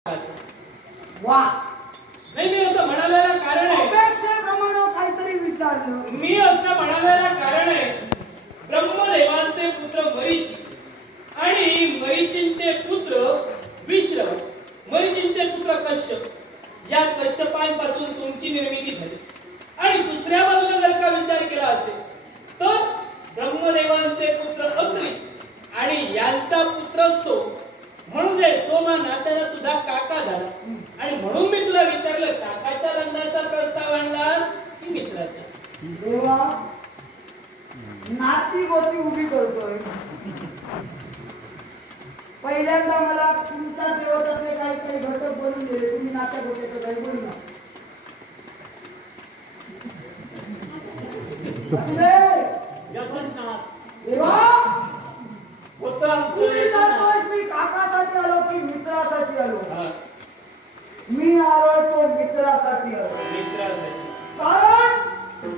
वा नाही, मी असं म्हणायला कारण आहे, अपेक्षेप्रमाणे काहीतरी विचारलं. मी असं म्हणायला कारण आहे, ब्रह्मदेवांचे पुत्र मरीची आणि मरीचींचे पुत्र विश्रव, मरीचींचे पुत्र कश्यप, या कश्यपांपासून तुमची निर्मिती झाली. आणि दुसऱ्या बाजूने जर का विचार केला असेल तर ब्रह्मदेवांचे पुत्र अत्रि आणि यांचा पुत्र सोम, म्हणजे सोमा नात्याला तुझा काका झाला. आणि म्हणून मी तुला विचारलं, काकाच्या लग्नाचा प्रस्ताव आणलास की मित्राचा? देवा, नाती गोती उभी करतोय. पहिल्यांदा मला तुमच्या देवतातले काही काही घटक बनवून दिले, तुम्ही नात्या गोत्याचं काही बोलू नका. देवा, मी काकासाठी आलो की मित्रासाठी आलो? मी आलोय तो मित्रासाठी आलो. कारण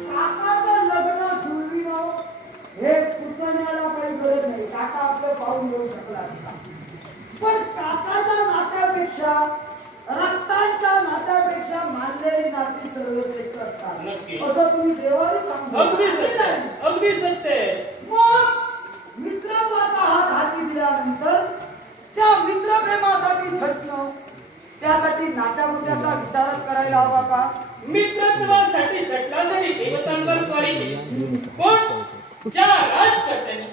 काकाचं लग्न जुळविणं हे पुतण्याला काही गरज नाही, काका आपलं पाहून येऊ शकला असता. पण काकाच्या नात्यापेक्षा, रक्तांच्या नात्यापेक्षा मानलेली नाती सर्वश्रेष्ठ असतात, असं तुम्ही देवाला सांगता. अगदी सत्य. मग मित्रत्वाचा हात हाती दिल्यानंतर त्या मित्रप्रेमासाठी झटणं, त्यासाठी नात्यागोत्याचा विचारच करायला हवा का? मित्रत्वासाठी झटण्यासाठी देवतांवर स्वारी केली. पण ज्या राजकर्त्याने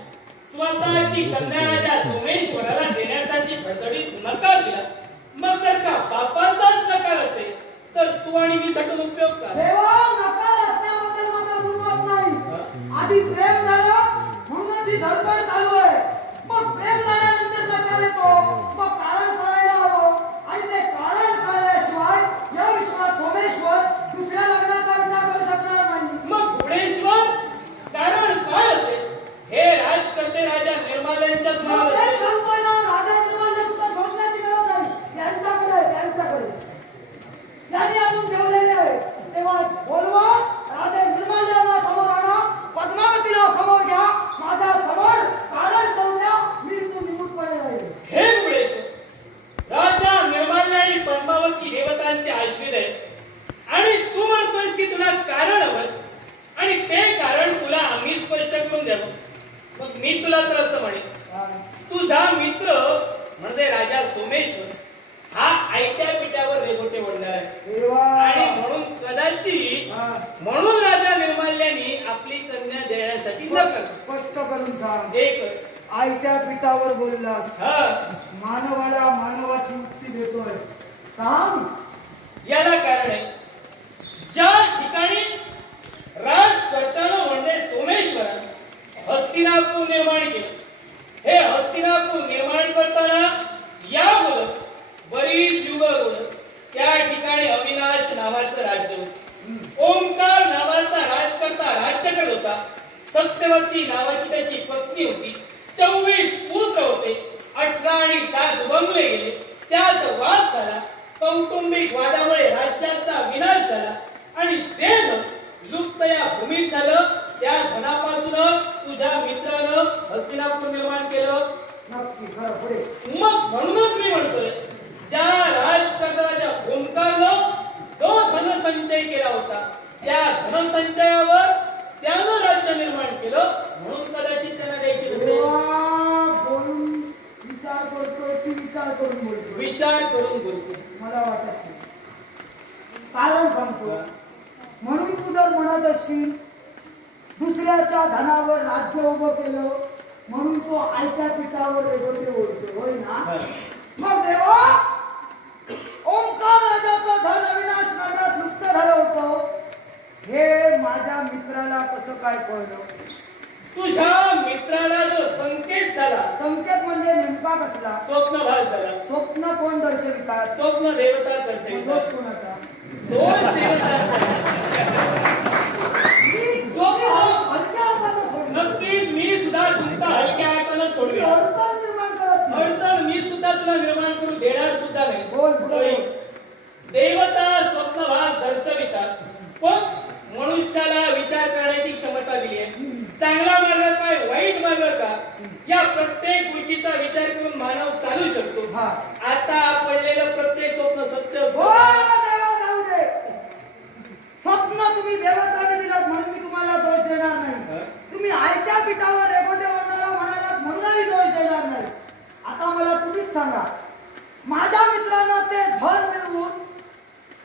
स्वतःची कन्या राजा सोमेश्वराला देण्यासाठी धडधडीत नकार दिला, मग जर का बापांचाच नकार असेल तर तू आणि मी झटून उपयोग का? देवा, नकार असण्याबद्दल माझा दुर्मत नाही. आधी प्रेम झालं म्हणून ती धडपड चालू आहे. मग प्रेम झाल्यानंतर नकार येतो, मग कारण कळायला हवं. आणि ते कारण कळल्याशिवाय या विश्वात सोमेश्वर दुसऱ्या लग्नाचा विचार करू शकणार नाही. मग गुणेश्वर कारण काय असेल हे राजकर्ते राजा निर्माल्यांच्या नावावर असेल. सांगतोय ना, राजा निर्माल्यांचा सोडण्याची गरज नाही, त्यांच्याकडे त्यांनी आणून ठेवलेले आहे. तेव्हा बोलवा, राजा निर्माल्यांना समोर आणा, पद्मावतीला समोर घ्या, माझ्या समोर कारण करून द्या, मी तू निमूटपणे राहील. हे गुणेश्वर, राजा निर्माल्य आणि पद्मावती देवतांचे आश्रित आहे आणि तू म्हणतोयस की तुला कारण हवं आणि ते कारण तुला आम्ही स्पष्ट करून द्यावं. मग मी तुला तर असं म्हणेन, तुझा मित्र म्हणजे राजा सोमेश्वर हा आयत्या पिठावर रेगोटे ओढणार आहे. आणि म्हणून कदाचित म्हणून राजा निर्माल्यांनी आपली कन्या देण्यासाठी नकार. स्पष्ट करून सांग. एकच आईच्या पिठावर बोललास, हा, मानवाला मानवाची मुक्ती देतोय. सांग. याला कारण आहे, ज्या ठिकाणी राजकर्त्यानं म्हणजे सोमेश्वरानं हस्तिनापूर निर्माण केलं, हे हस्तिनापूर निर्माण करताना या बोलत बरीच युग बोलत त्या ठिकाणी अविनाश नावाचं राज्य होतं. ओंकार नावाचा राजकर्ता राज्य करत होता. सत्यवती नावाची त्याची पत्नी होती. 24 पुत्र होते. 18 आणि 7 बंगले गेले. त्यात वाद झाला. कौटुंबिक वादामुळे राज्याचा विनाश झाला आणि देह लुप्त या भूमीत झालं. त्या धनापासून तुझ्या मित्रानं हस्तिनापूर निर्माण केलं. नक्की खरं पुढे. मग म्हणूनच मी म्हणतोय, ज्या राजकर्त्याच्या ओंकारनं जो धनसंचय केला होता त्या धनसंचयावर त्यानं राज्य निर्माण केलं, म्हणून कदाचित त्यांना द्यायची नसेल. बोलून विचार करतोय की विचार करून बोलतोय? विचार करून बोलतो. मला वाटत नाही. कारण सांगतो. म्हणून तू जर म्हणत असशील दुसऱ्याच्या धनावर राज्य उभं केलं म्हणून तो आयत्या पिठावर रेगोटे ओढतो, होय ना? मग देवा, ओंकार राजाचं धन अविनाश नगरात लुप्त झालं होतं, हे माझ्या मित्राला कसं काय कळलं? तुझ्या मित्राला जो संकेत झाला, संकेत म्हणजे नेमका कसला? स्वप्नभास झाला. स्वप्न कोण दर्शवितात? स्वप्न देवता दर्शवितात. दोष कोणाचा? दोष देवता. नक्कीच मी सुद्धा तुमचा हलक्या हातानं सोडवी. अडचण मी सुद्धा तुला निर्माण करू देणार सुद्धा नाही. देवता स्वप्नभास दर्शवितात, पण मनुष्याला विचार करण्याची क्षमता दिली आहे. चांगला मार्ग काय, वाईट मार्ग का, या प्रत्येक गोष्टीचा विचार करून मानव चालू शकतो. आता पडलेलं प्रत्येक मित्रांना ते धन मिळवून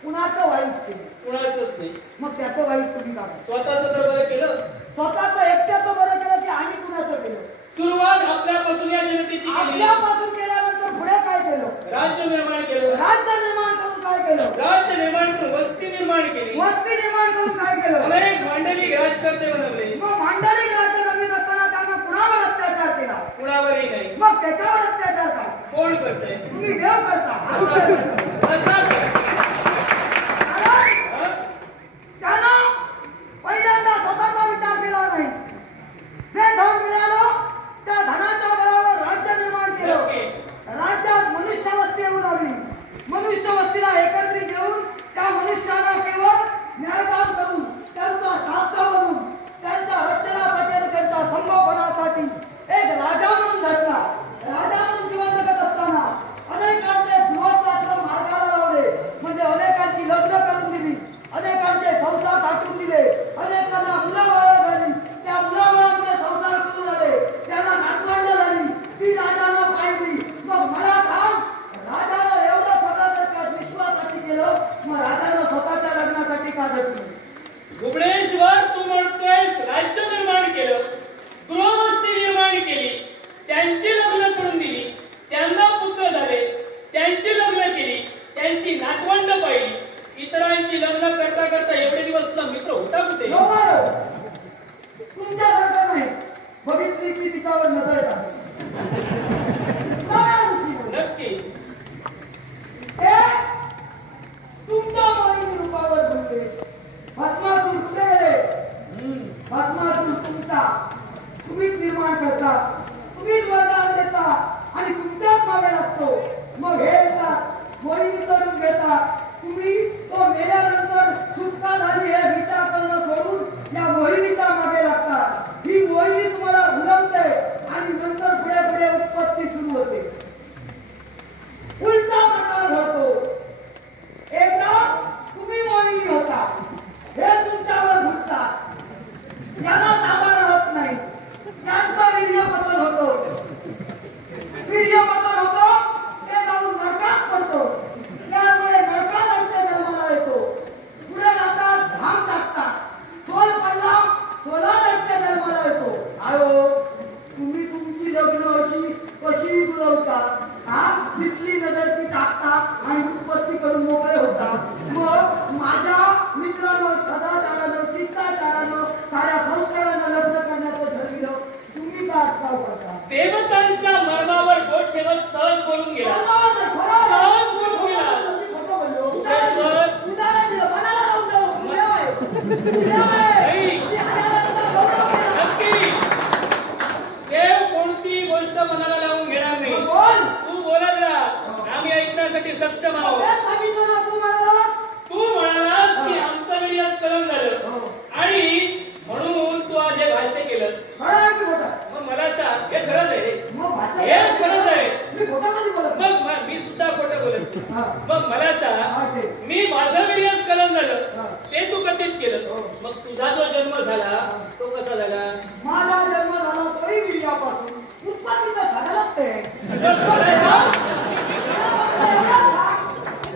कुणाचं वाईट केलं? कुणाचंच नाही. मग त्याचं वाईट तुम्ही का? स्वतःचं तर बरं केलं. स्वतःचं एकट्याचं बरं केलं की आणि कुणाचं केलं? सुरुवात आपल्यापासून या जनतेची केली. आपल्यापासून केल्यानंतर पुढे काय केलं? राज्य निर्माण केलं. राज्य निर्माण करून काय केलं? राज्य निर्माण करून वस्ती निर्माण केली. वस्ती निर्माण करून काय केलं? अनेक मांडलिक राजकर्ते बनवले. मग मांडलिक राज्य नवीन असताना त्यांना कुणावर अत्याचार केला? कुणावरही नाही. मग त्याच्यावर अत्याचार का? कोण करतंय? तुम्ही देव करता. त्यानं पहिल्यांदा स्वतःचा विचार केला नाही. जे धन मिळालं त्या धनाच्या बळावर राज्य निर्माण केलं. राज्यात मनुष्य वस्ती येऊन आली. मनुष्य वस्तीला एकत्रित घेऊन त्या मनुष्याला केवळ न्यायदान करून त्यांचा शास्त्र बनवून त्यांच्या रक्षणासाठी आणि त्यांच्या संगोपनासाठी एक राजा म्हणून घडला. राजा म्हणून जीवन जगत असताना अनेकांचे गृहस्थाश्रम मार्गाला लावले. म्हणजे अनेकांची लग्न करून दिली, अनेकांचे संसार थाटून दिले, अनेकांना मुलाबाळ झाली. त्या मुलाबाळांचे संसार सुरू झाले, त्यांना नातवंड झाली. ती राजानं पाहिली. मग मला सांग, राजानं एवढं सगळं त्याच्या विश्वासाठी केलं, मग राजानं स्वतःच्या लग्नासाठी का झटलं? भुवनेश्वर, तू म्हणतोयस राज्य निर्माण केलं, गृहवस्ती निर्माण केली, त्यांची लग्न करून दिली, त्यांना पुत्र झाले, त्यांची लग्न केली, त्यांची नातवंड पाहिली. इतरांची लग्न करता करता एवढे दिवस तुझा मित्र होता कुठे? तुमच्यासारखं नाही. बघितली की तिच्यावर नजर टाकली. नक्की तुमच्या मोहीम रूपावर बोलले. भस्मासूर कुठे गेले? भस्मासूर तुमचा. तुम्हीच निर्माण करता, तुम्हीच वरदान देता आणि तुमच्याच मागे लागतो. मग हे येतात, मोहीम करून घेतात. तुम्ही तो मेल्यानंतर सुटका झाली हे विचार करणं सोडून या मोहिनीच्या मागे लागतात. ही मोहिनी तुम्हाला भुलवते आणि नंतर पुढे पुढे उत्पत्ती सुरू होते. उलटा प्रकार घडतो. एकदा तुम्ही मोहिनी होता, हे तुमच्यावर भुलतात, यांना ताबा राहत नाही, त्यांचं वीर्यपतन होतं. वीर्यपतन होतं, ते जाऊन नरकात पडतो. त्यामुळे नरकात अंत्य जन्माला येतो. पुढे जातात, घाम टाकतात, सोल पडला, सोलात अंत्य जन्माला येतो. आयो, तुम्ही तुमची लग्न अशी कशी जुळवता? हा, दिसली नजर ती टाकतात आणि उत्पत्ती करून मोकळे होतात. मग माझ्या मित्रांनो सदाचारानं, शिष्टाचारानं, साऱ्या संस्कारानं लग्न करण्याचं ठरविलं, तुम्ही का अटकाव करता? देवतांच्या मर्मावर बोट ठेवत सहज बोलून गेला. सहज बोलून गेला. देव कोणती गोष्ट मनाला लावून घेणार नाही. तू बोलत राहा, आम्ही ऐकण्यासाठी सक्षम आहोत. तू म्हणालास की आमचं वीर्यस्खलन झालं आणि म्हणून तू आज हे भाष्य केलंस. मग मला सांग, हे खरंच आहे रे? हे खरंच आहे? मग मी सुद्धा खोटं बोलत. मग मला सांग, मी माझं वीर्यस्खलन झालं ते तू कथित केलं, मग तुझा जो जन्म झाला तो कसा झाला? माझा जन्म झाला तोही वीर्यापासून. उत्पत्तीचं झालं लागते.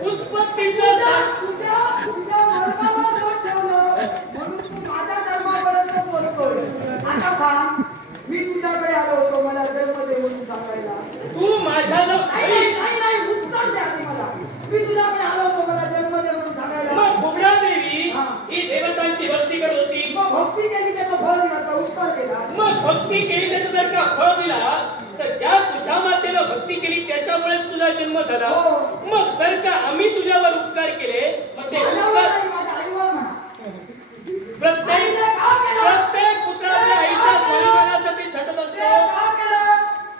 उत्पत्तीचं तुझ्या मर्मावर बोट ठेवलं म्हणून तू माझ्या जन्मापर्यंत बोलतोय. आता सांग, मी तुझ्याकडे आलो होतो मला जन्म दे म्हणून सांगायला. तू माझ्या नाही, उत्तर द्या आधी मला. मी तुझ्याकडे आलो होतो मला जन्म दे म्हणून सांगायला. मग भुगडा देवी ही देवतांची भक्ती करत होती. मग भक्ती केली त्याचं फळ दिलं तर उत्तर केला. मग भक्ती केली त्याचं जर का फळ दिला तर ज्या तुझ्या मातेनं भक्ती केली त्याच्यामुळेच तुझा जन्म झाला. मग जर का आम्ही तुझ्यावर उपकार केले मग ते उपकार माझ्या आईवर म्हणा. प्रत्येक पुत्राच्या आईच्या स्वाभिमानासाठी झटत असतो.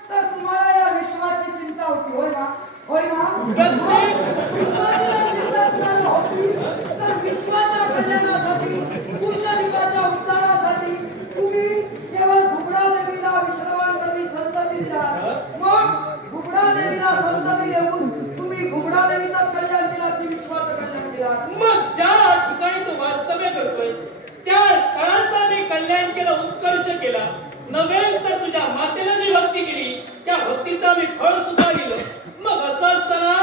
तर तुम्हाला या विश्वाची चिंता होती, होय ना? होय ना? प्रत्येक विश्वाची चिंता तुम्हाला होती तर विश्वाच्या कल्याणासाठी, कुशलिकाच्या उद्धारासाठी तुम्ही केवळ भुगडा देवीला विश्वांतरी संतती दिला. मग भुगडा देवीला संतती देऊन तुम्ही भुगडा देवीचं कल्याण केला की विश्वाचं कल्याण केला? मग ज्या ठिकाणी तू वास्तव्य करतोय त्या स्थळाचा मी कल्याण केलं, उत्कर्ष केला. नव्हे तर तुझ्या मातेनं जी भक्ती केली त्या भक्तीचा मी फळ सुद्धा दिलं. मग असं असताना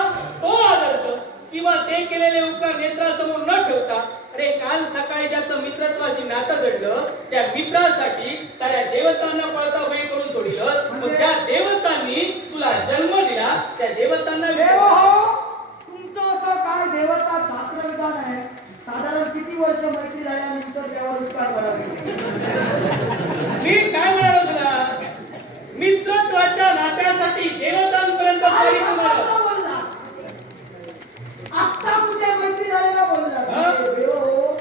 केलेले उपकार नेत्रासमोर न ठेवता, अरे काल सकाळी ज्याचं मित्रत्वाशी नातं घडलं त्या मित्रासाठी साऱ्या देवतांना पळता वय करून सोडिलं. मग ज्या देवतांनी तुला जन्म दिला त्या देवतांना देव हो, तुमचं असं काय देवता शास्त्रविधान आहे? साधारण किती वर्ष मैत्री झाल्यानंतर त्यावर उपकार करावे? मी काय म्हणालो तुला, मित्रत्वाच्या नात्यासाठी देवतांपर्यंत पारी तुम्हाला. आता कुठे मैत्री झालेला बोलला? देव हो,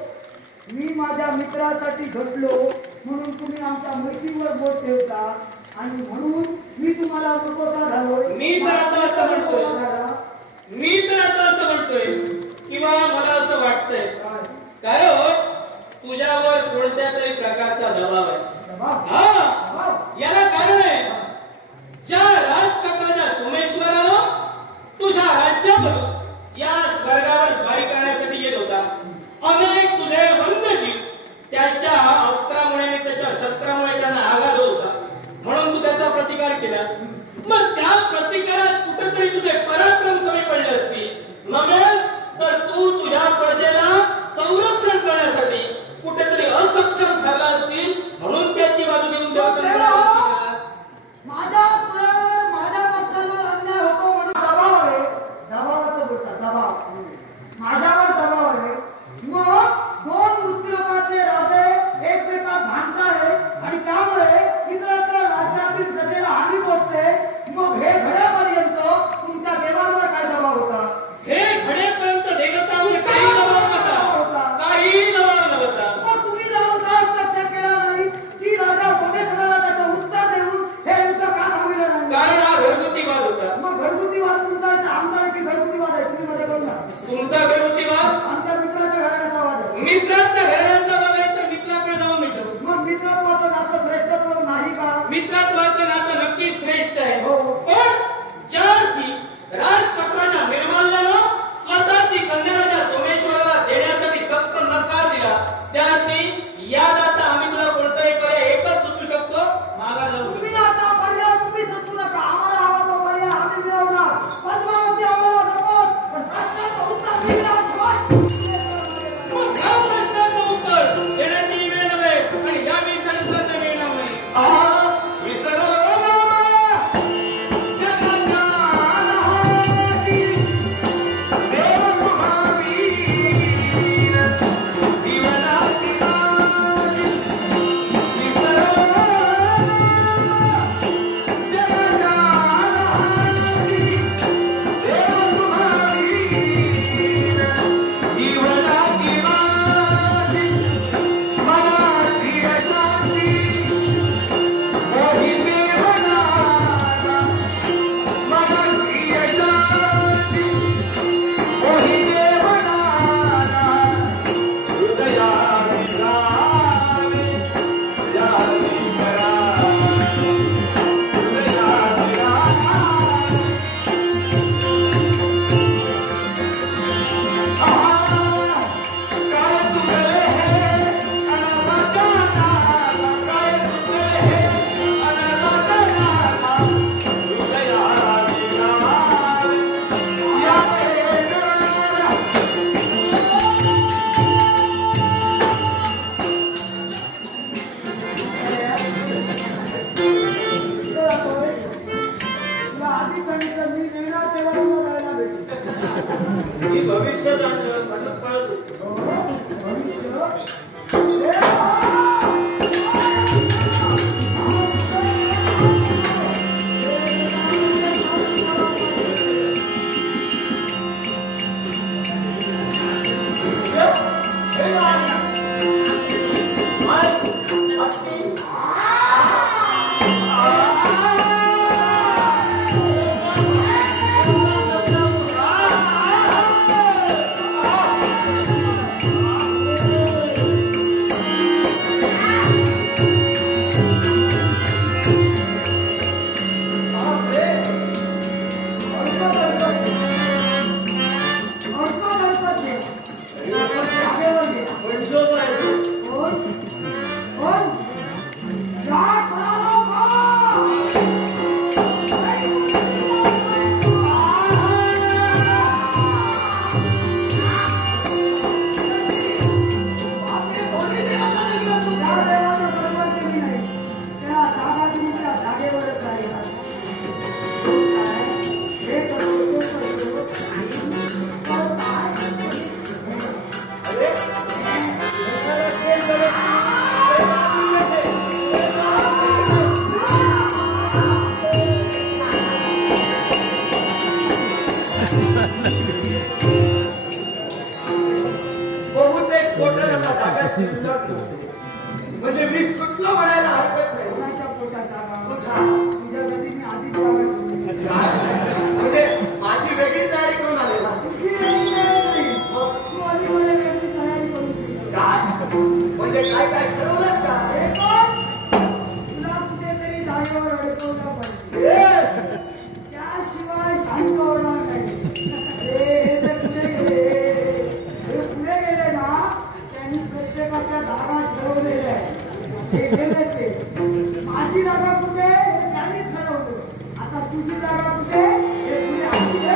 मी माझ्या मित्रासाठी घडलो म्हणून तुम्ही आमच्या मैत्रीवर बोट ठेवता आणि म्हणून मी तुम्हाला नकोसा झालोय. मी तर आता असं म्हणतोय किंवा मला असं वाटतंय काय हो, तुझ्यावर कोणत्या तरी प्रकारचा दबाव आहे. हा, याला कारण आहे, ज्या राजकाकाच्या सोमेश्वरानं तुझ्या राज्यावर या स्वर्गावर स्वारी करण्यासाठी येत होता, अनेक तुझे वंदजीव त्याच्या अस्त्रामुळे आणि त्याच्या शस्त्रामुळे त्यांना आघात होत होता, म्हणून तू त्याचा प्रतिकार केलास. मग त्या प्रतिकारात कुठेतरी तुझे पराक्रम कमी पडले असतील, नव्हे तर तू तुझ्या प्रजेला संरक्षण करण्यासाठी कुठेतरी असक्षम ठरला असतील, म्हणून त्याची बाजू घेऊन माझ्या पुरावर माझ्या पक्षावर अन्याय होतो म्हणून दबाव आहे. दबावाचा बोलता दबाव, माझ्यावर दबाव आहे. मग दोन मृत्यूलोकातले राजे एकमेकात भांडतायत आणि त्यामुळे इतरत्र राज्यातील प्रजेला हानी पोहोचते. मग हे घड्यापर्यंत तुमच्या देवांवर काय दबाव होता? हे घड्यापर्यंत देवतांवर काही दबाव नव्हता, काही दबाव नव्हता. मग तुम्ही जाऊन का हस्तक्षेप केला नाही की राजा सोमेश्वराला त्याचं उत्तर देऊन हे युद्ध का थांबविलं नाही? कारण हा घरगुती वाद होता. मग घरगुती वाद तुमचा आमचा की घरगुती वाद आहे? तुम्ही मध्ये बोल ना. तुमचा घरगुती वाद आमच्या मित्राच्या घराण्याचा वाद आहे. मित्राच्या घराण्याचा वाद आहे तर मित्राकडे जाऊन मिटव. मग मित्रत्वाचं नातं श्रेष्ठत्व नाही का? मित्रत्वाचं नातं नक्कीच श्रेष्ठ आहे. हो. पण ज्याची राजपत्राच्या निर्माल्यानं स्वतःची कन्या राजा सोमेश्वराला देण्यासाठी सक्त नकार दिला, त्यार्थी या दाता आम्ही तुला कोणताही पर्याय एकच सुचू शकतो, मागा जाऊ शकतो. तुम्ही आता पर्याय तुम्ही सुचू नका. आम्हाला हवा तो पर्याय आम्ही मिळवणार. पद्मावती आम्हाला नको, पण प्रश्नाचं उत्तर मिळाल्याशिवाय मग ह्या प्रश्नाचं उत्तर देण्याची वेळ नव्हे आणि या विचारांचा वेळ नव्हे. भविष्य शिल्लक नसेल म्हणजे मी सुटलो म्हणायला हरकत नाही. कोणाच्या पोटात जागा? तुझ्या तुझ्यासाठी मी आधीच जागा ठेवली. म्हणजे माझी वेगळी तयारी करून आलेला. तुझी वेगळी तयारी नाही. तू आधी मला वेगळी तयारी करून दिली. काय म्हणजे काय काय ठरवलंस का? एकच, तुला कुठेतरी जागेवर अडकवलं पाहिजे. त्याशिवाय शांत होणार नाही. हे जर पुढे गेले ना, त्यांनी प्रत्येकाच्या जागा ठरवलेल्या आहेत. हे गेले ते. माझी जागा कुठे हे त्यांनी ठरवलं. आता तुझी जागा कुठे हे पुढे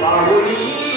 बाहुली